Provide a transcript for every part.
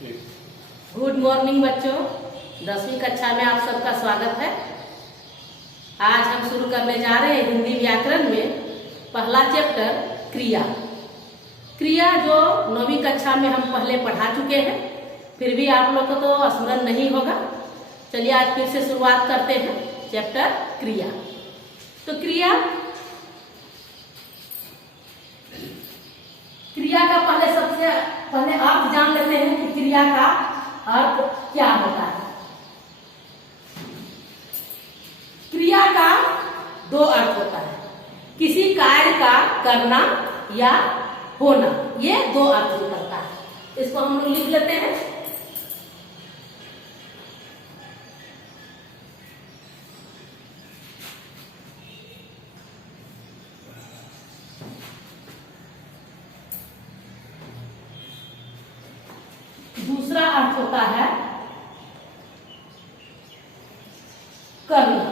Good morning बच्चों, 10वीं कक्षा में आप सबका स्वागत है। आज हम शुरू करने जा रहे हैं हिंदी व्याकरण में पहला चैप्टर क्रिया। क्रिया जो 9वीं कक्षा में हम पहले पढ़ा चुके हैं, फिर भी आप लोग को तो स्मरण नहीं होगा। चलिए आज फिर से शुरुआत करते हैं चैप्टर क्रिया। तो क्रिया का सबसे पहले अर्थ जान लेते हैं कि क्रिया का अर्थ क्या होता है। क्रिया का दो अर्थ होता है, किसी कार्य का करना या होना, ये दो अर्थ निकलता है। इसको हम लोग लिख लेते हैं। दूसरा अर्थ होता है करना।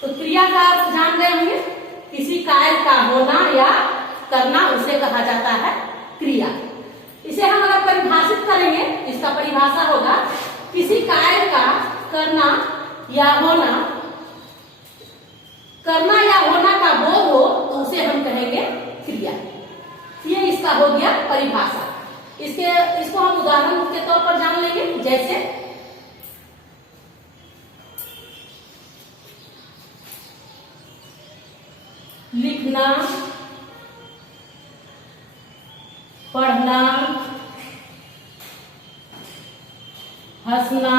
तो क्रिया का अर्थ जान गए होंगे, किसी कार्य का होना या करना उसे कहा जाता है क्रिया। इसे हम अगर परिभाषित करेंगे, इसका परिभाषा होगा किसी कार्य का करना या होना का बोध हो तो उसे हम कहेंगे क्रिया। ये इसका हो गया परिभाषा। इसको हम उदाहरण के तौर पर जान लेंगे, जैसे लिखना, पढ़ना, हंसना,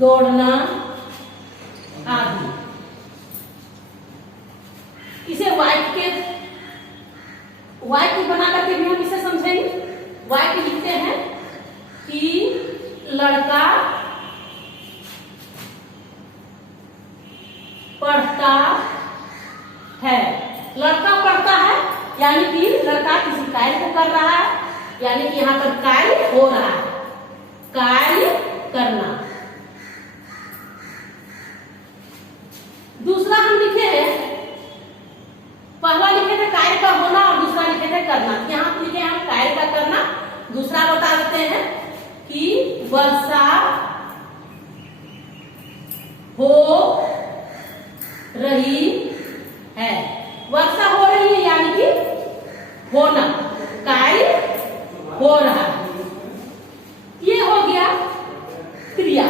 दौड़ना आदि। इसे वाक्य बना करके भी हम इसे समझेंगे। वाक्य लिखते हैं कि लड़का पढ़ता है। लड़का पढ़ता है यानी कि लड़का किसी कार्य को कर रहा है, यानी कि यहाँ पर कार्य हो रहा है, कार्य करना। दूसरा हम लिखे हैं, पहला लिखे थे कार्य का होना और दूसरा लिखे थे करना। यहाँ पर लिखे हम कार्य का करना, दूसरा बता देते हैं कि वर्षा हो रही है। वर्षा हो रही है यानी कि होना, कार्य हो रहा है। ये हो गया क्रिया।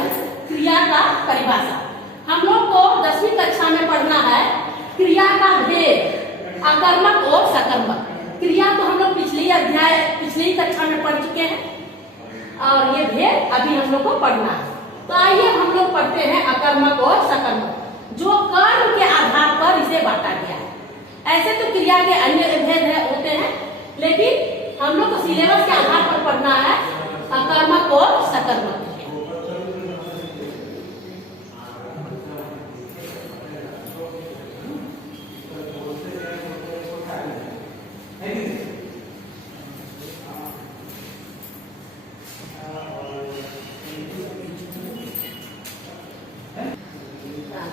क्रिया का परिभाषा। हम लोग को 10वीं कक्षा में पढ़ना है क्रिया का भेद, अकर्मक और सकर्मक। क्रिया तो हम लोग पिछली कक्षा में पढ़ चुके हैं और ये भेद अभी हम लोग को पढ़ना है। तो आइए हम लोग पढ़ते हैं अकर्मक और सकर्मक, जो कर्म के आधार पर इसे बांटा गया है। ऐसे तो क्रिया के अन्य भेद होते हैं, लेकिन हम लोग को सिलेबस के आधार पर पढ़ना है अकर्मक और सकर्मक।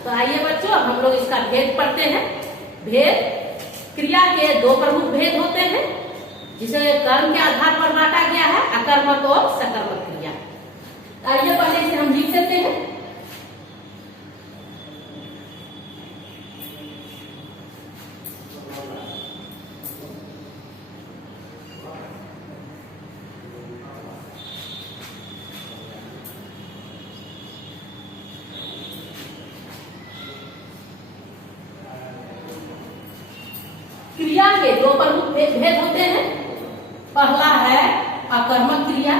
तो आइए बच्चों, अब हम लोग इसका भेद पढ़ते हैं। भेद, क्रिया के दो प्रमुख भेद होते हैं जिसे कर्म के आधार पर बांटा गया है, अकर्मक और सकर्मक क्रिया। आइए पहले इसे हम लिख देते हैं। क्रिया के दो प्रमुख भेद होते हैं। पहला है अकर्मक क्रिया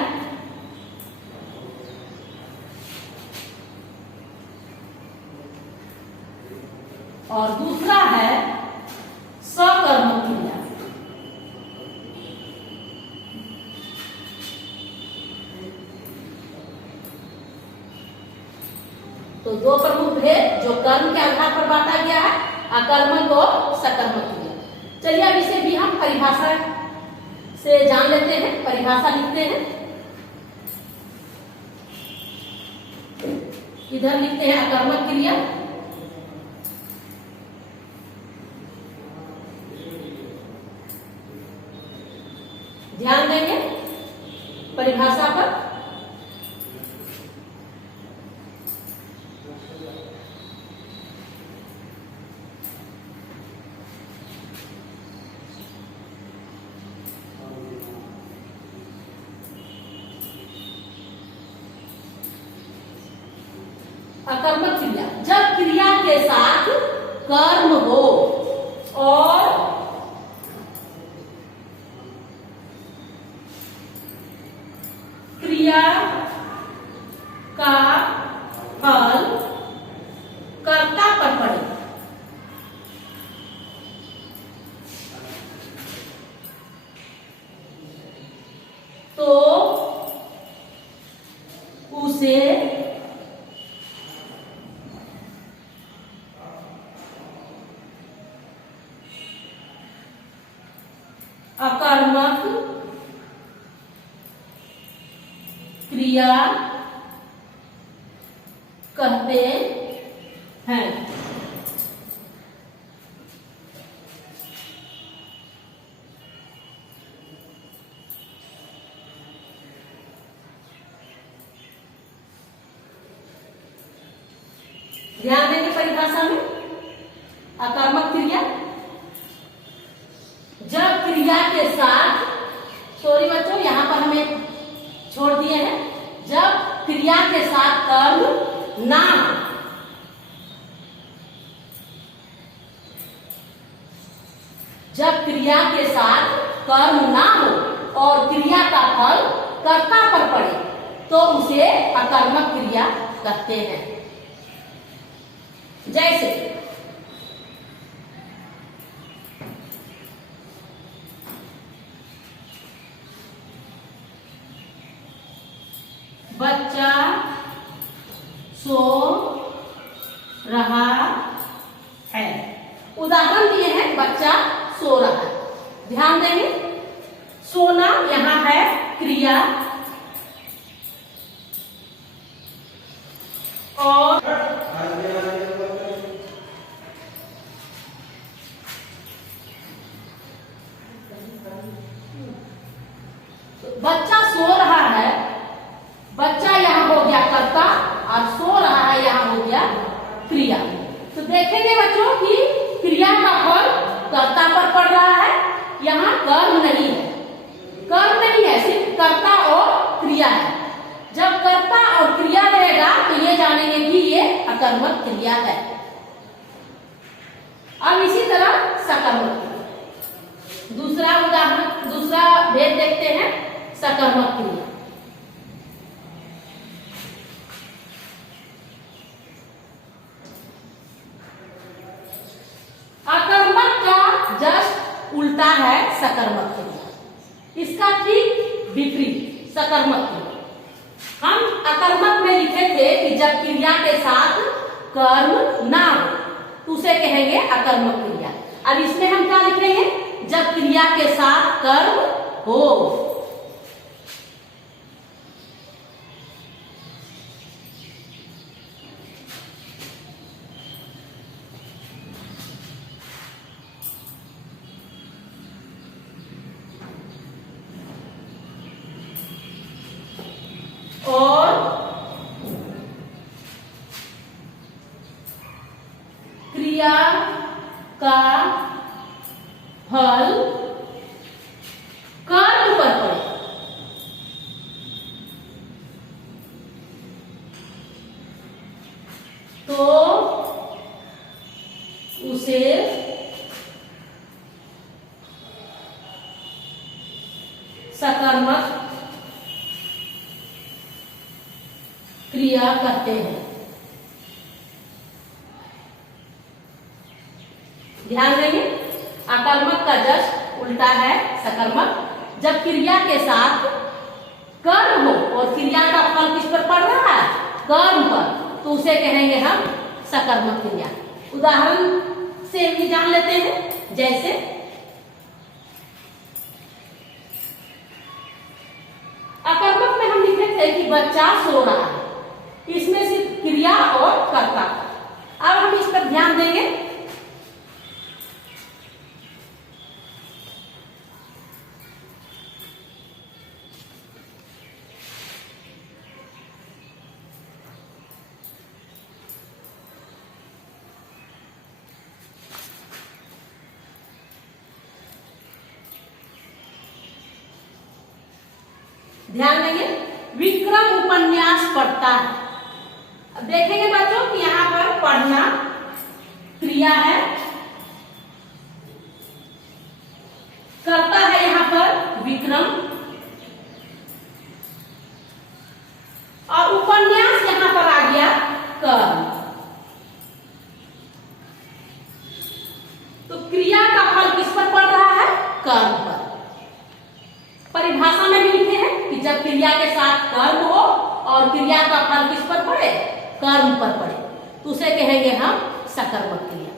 और दूसरा है सकर्मक क्रिया। तो दो प्रमुख भेद जो कर्म के आधार पर बांटा गया है, अकर्मक और सकर्मक क्रिया। चलिए अब इसे भी हम परिभाषा से जान लेते हैं। परिभाषा लिखते हैं, इधर लिखते हैं अकर्मक क्रिया ध्यान देंगे परिभाषा पर। अकर्मक क्रिया, जब क्रिया के साथ कर्म हो और क्रिया का फल कर्ता पर पड़े तो उसे अकर्मक क्रिया कहते हैं। ध्यान देंगे परिभाषा में। अकर्मक क्रिया, जब क्रिया के साथ, सॉरी बच्चों यहां पर हमें छोड़ दिए हैं, जब क्रिया के साथ कर्म ना हो, जब क्रिया के साथ कर्म ना हो और क्रिया का फल कर्ता पर पड़े तो उसे अकर्मक क्रिया कहते हैं। जैसे बच्चा सो रहा है, उदाहरण दिए हैं बच्चा सो रहा है। ध्यान देंगे सोना यहां है क्रिया और बच्चा सो रहा है, बच्चा यहाँ हो गया कर्ता और सो रहा है यहाँ हो गया क्रिया। तो देखेंगे बच्चों कि क्रिया का फल कर्ता पर पड़ रहा है, यहाँ कर्म नहीं है, कर्म नहीं है, सिर्फ कर्ता और क्रिया है। जब कर्ता और क्रिया रहेगा तो ये जानेंगे कि ये अकर्मक क्रिया है। अब इसी तरह सकर्मक, दूसरा उदाहरण, दूसरा भेद देखते हैं सकर्मक क्रिया। अकर्मक का जस्ट उल्टा है सकर्मक क्रिया, इसका ठीक विपरीत सकर्मक क्रिया। हम अकर्मक में लिखे थे कि जब क्रिया के साथ कर्म ना हो तो उसे कहेंगे अकर्मक क्रिया। अब इसमें हम क्या लिखेंगे, जब क्रिया के साथ कर्म हो। और क्रिया का फल कर्म पर पड़े तो उसे सकर्मक क्रिया कहते हैं। ध्यान देंगे अकर्मक का जस्ट उल्टा है सकर्मक। जब क्रिया के साथ कर्म हो और क्रिया का फल किस पर पड़ रहा है, कर्म पर, तो उसे कहेंगे हम सकर्मक क्रिया। उदाहरण से भी जान लेते हैं, जैसे अकर्मक में हम लिखे थे कि बच्चा सो रहा है, इसमें सिर्फ क्रिया और कर्ता। अब हम इस पर ध्यान देंगे। ध्यान देंगे, विक्रम उपन्यास पढ़ता है। अब देखेंगे बच्चों कि यहाँ पर पढ़ना क्रिया है, करता है यहाँ पर विक्रम, और उपन्यास यहाँ पर आ गया कर्म। तो क्रिया का फल किस पर पड़ रहा है? कर्म पर। परिभाषा में भी लिखे हैं कि जब क्रिया के साथ कर्म हो और क्रिया का फल किस पर पड़े? कर्म पर पड़े, तो उसे कहेंगे हम सकर्मक क्रिया।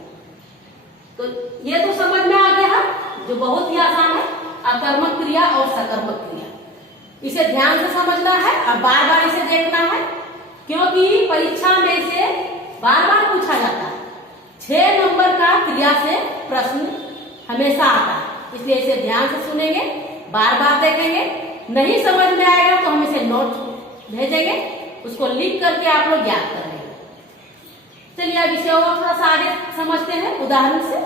तो ये तो समझ में आ गया है, जो बहुत ही आसान है, अकर्मक क्रिया और सकर्मक क्रिया। इसे ध्यान से समझना है और बार बार इसे देखना है, क्योंकि परीक्षा में से बार बार पूछा जाता है। 6 नंबर का क्रिया से प्रश्न हमेशा आता है, इसलिए इसे ध्यान से सुनेंगे, बार बार देखेंगे। नहीं समझ में आएगा तो हम इसे नोट भेजेंगे, उसको लिख करके आप लोग याद कर लेंगे। चलिए अब इसे और थोड़ा सा आगे समझते हैं उदाहरण से।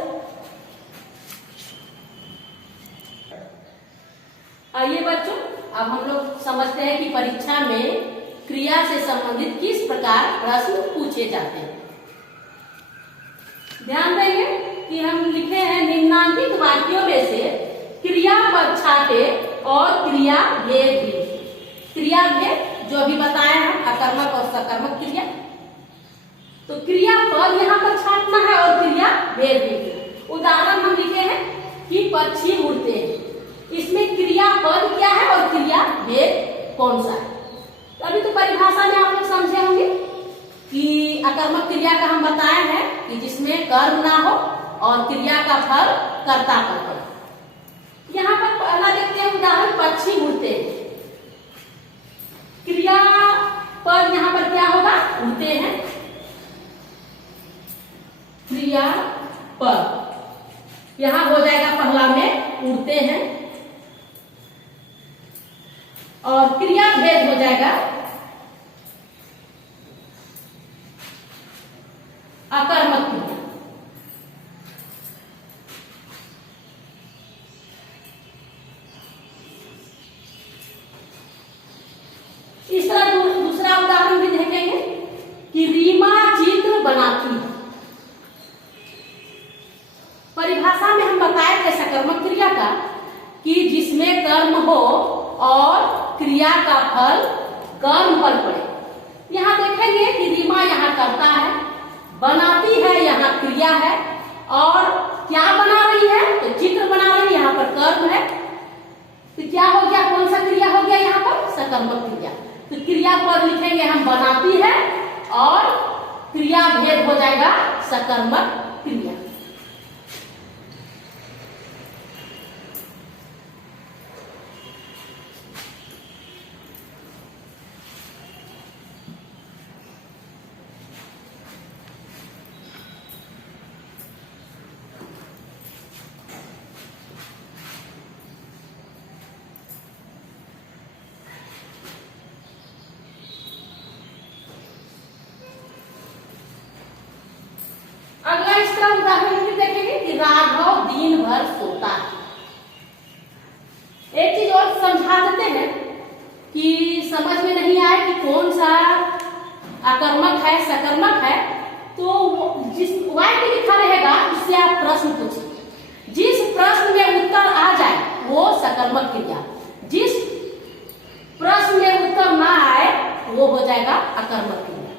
आइए बच्चों, अब हम लोग समझते हैं कि परीक्षा में क्रिया से संबंधित किस प्रकार प्रश्न पूछे जाते हैं। ध्यान देंगे कि हम लिखे हैं निम्नांकित वाक्यों में से क्रिया पद छाटे और क्रिया भेद भी। क्रिया भेद जो अभी बताया है, अकर्मक और सकर्मक क्रिया। तो क्रिया पद यहाँ पर छाटना है और क्रिया भेद भी। उदाहरण हम लिखे हैं कि पक्षी उड़ते हैं, इसमें क्रिया पद क्या है और क्रिया भेद कौन सा है? तो अभी तो परिभाषा में आप लोग समझे होंगे कि अकर्मक क्रिया का हम बताए हैं कि जिसमें कर्म ना हो और क्रिया का फल कर्ता पर पड़े। यहाँ पर पहला देखते हैं उदाहरण, पक्षी उड़ते हैं। क्रिया पद यहाँ पर क्या होगा? उड़ते हैं। क्रिया पद यहाँ हो जाएगा पहला में उड़ते हैं, और क्रिया भेद हो जाएगा अकर्मक क्रिया। इस तरह दूसरा उदाहरण भी देखेंगे कि रीमा चित्र बनाती है। परिभाषा में हम बताए थे सकर्मक क्रिया का कि जिसमें कर्म हो और क्रिया का फल कर्म पर पड़े। यहाँ देखेंगे कि रीमा यहाँ करता है, बनाती है यहाँ क्रिया है, और क्या बना रही है? तो चित्र बना रही है, यहाँ पर कर्म है। तो क्या हो गया? कौन सा क्रिया हो गया यहाँ पर? सकर्मक क्रिया। तो क्रिया पद लिखेंगे हम बनाती है, और क्रिया भेद हो जाएगा सकर्मक क्रिया। अगला इसका उदाहरण भी देखेंगे कि राघव दिन भर सोता है। एक चीज और समझा देते हैं कि समझ में नहीं आए कि कौन सा अकर्मक है सकर्मक है, तो जिस वाक्य लिखा रहेगा उससे आप प्रश्न पूछिए। जिस प्रश्न में उत्तर आ जाए वो सकर्मक क्रिया, जिस प्रश्न में उत्तर ना आए वो हो जाएगा अकर्मक क्रिया।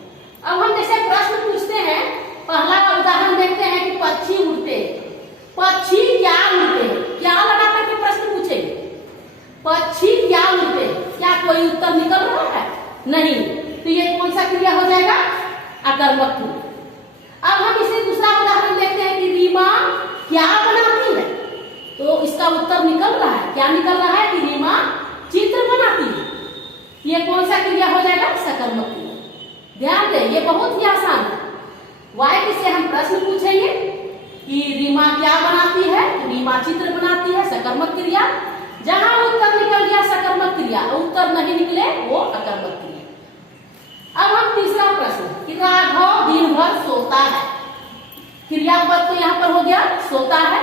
अब हम जैसे प्रश्न पूछते हैं, पहला उदाहरण देखते हैं कि पक्षी उड़ते। पक्षी क्या उड़ते? क्या लगा करके प्रश्न पूछेंगे, पक्षी क्या उड़ते? क्या कोई उत्तर निकल रहा है? नहीं। तो ये कौन सा क्रिया हो जाएगा? अकर्मक क्रिया। अब हम इसे दूसरा उदाहरण देखते हैं कि रीमा क्या बनाती है। तो इसका उत्तर निकल रहा है, क्या निकल रहा है? कि रीमा चित्र बनाती है। ये कौन सा क्रिया हो जाएगा? सकर्मक क्रिया। ध्यान दें, ये बहुत ही आसान है। वाक्य से हम प्रश्न पूछेंगे कि रीमा क्या बनाती है? रीमा चित्र बनाती है, सकर्मक क्रिया। जहां उत्तर निकल गया सकर्मक क्रिया, उत्तर नहीं निकले वो अकर्मक क्रिया। अब हम तीसरा प्रश्न कि राघव दिन भर सोता है। क्रियापद तो यहाँ पर हो गया सोता है,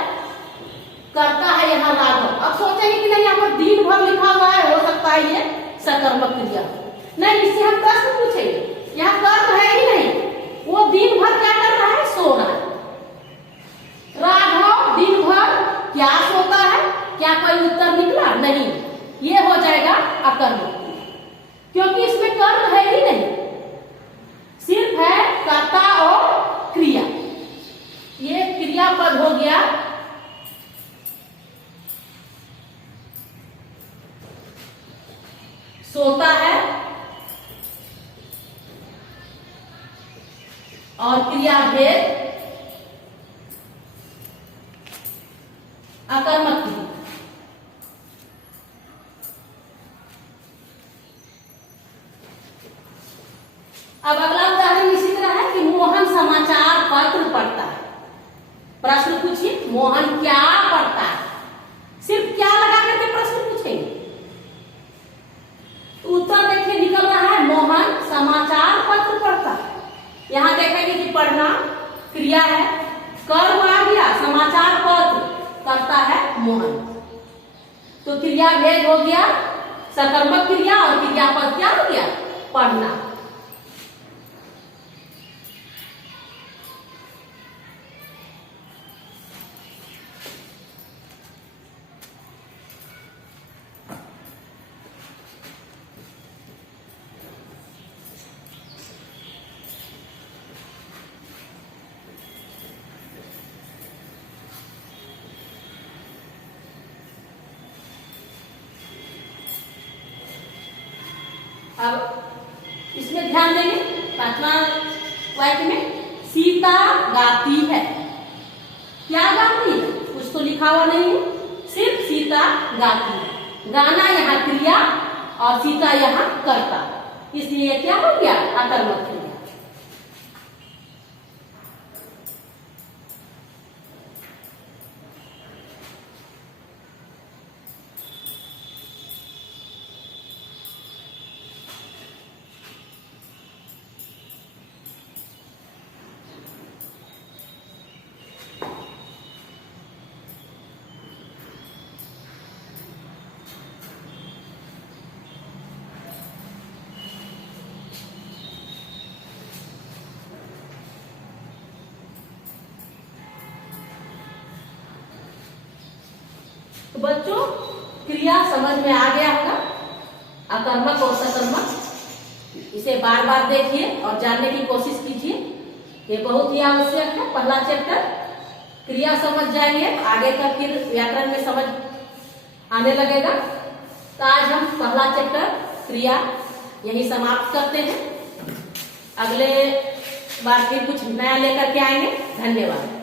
करता है यहाँ राघव। अब सोचेंगे कि नहीं यहाँ पर दिन भर लिखा हुआ है, हो सकता है ये सकर्मक क्रिया हो। नहीं, इससे हम प्रश्न पूछेंगे, यहाँ कर्म है ही नहीं, वो दिन भर क्या कर रहा है, सो रहा है। राघव दिन भर क्या सोता है, क्या कोई उत्तर निकला? नहीं, ये हो जाएगा अकर्मक क्रिया, क्योंकि इसमें कर्म है ही नहीं, सिर्फ है कर्ता और क्रिया। ये क्रियापद हो गया। सोता है और क्रिया भेद अकर्मक क्रिया। अब अगला उदाहरण इसी तरह है कि मोहन समाचार पत्र पढ़ता है। प्रश्न पूछिए, मोहन क्या पढ़ता है? सिर्फ क्या लगा करके प्रश्न पूछेंगे, तो उत्तर देखिए निकल रहा है मोहन समाचार पत्र पढ़ता है। यहां देखेंगे कि पढ़ना क्रिया है, कर्म आ गया, समाचार पत्र करता है मोहन, तो क्रिया भेद हो गया, सकर्मक क्रिया और क्रियापद क्या हो गया, पढ़ना। अब इसमें ध्यान देंगे, पांचवा वाक्य में सीता गाती है। क्या गाती है? कुछ तो लिखा हुआ नहीं है, सिर्फ सीता गाती है। गाना यहाँ क्रिया और सीता यहाँ कर्ता, इसलिए क्या हो गया, अकर्मक क्रिया। तो बच्चों क्रिया समझ में आ गया होगा, अकर्मक और सकर्मक। इसे बार बार देखिए और जानने की कोशिश कीजिए, ये बहुत ही आवश्यक है। पहला चैप्टर क्रिया समझ जाएंगे, आगे का फिर व्याकरण में समझ आने लगेगा। तो आज हम पहला चैप्टर क्रिया यही समाप्त करते हैं। अगले बार फिर कुछ नया लेकर के आएंगे। धन्यवाद।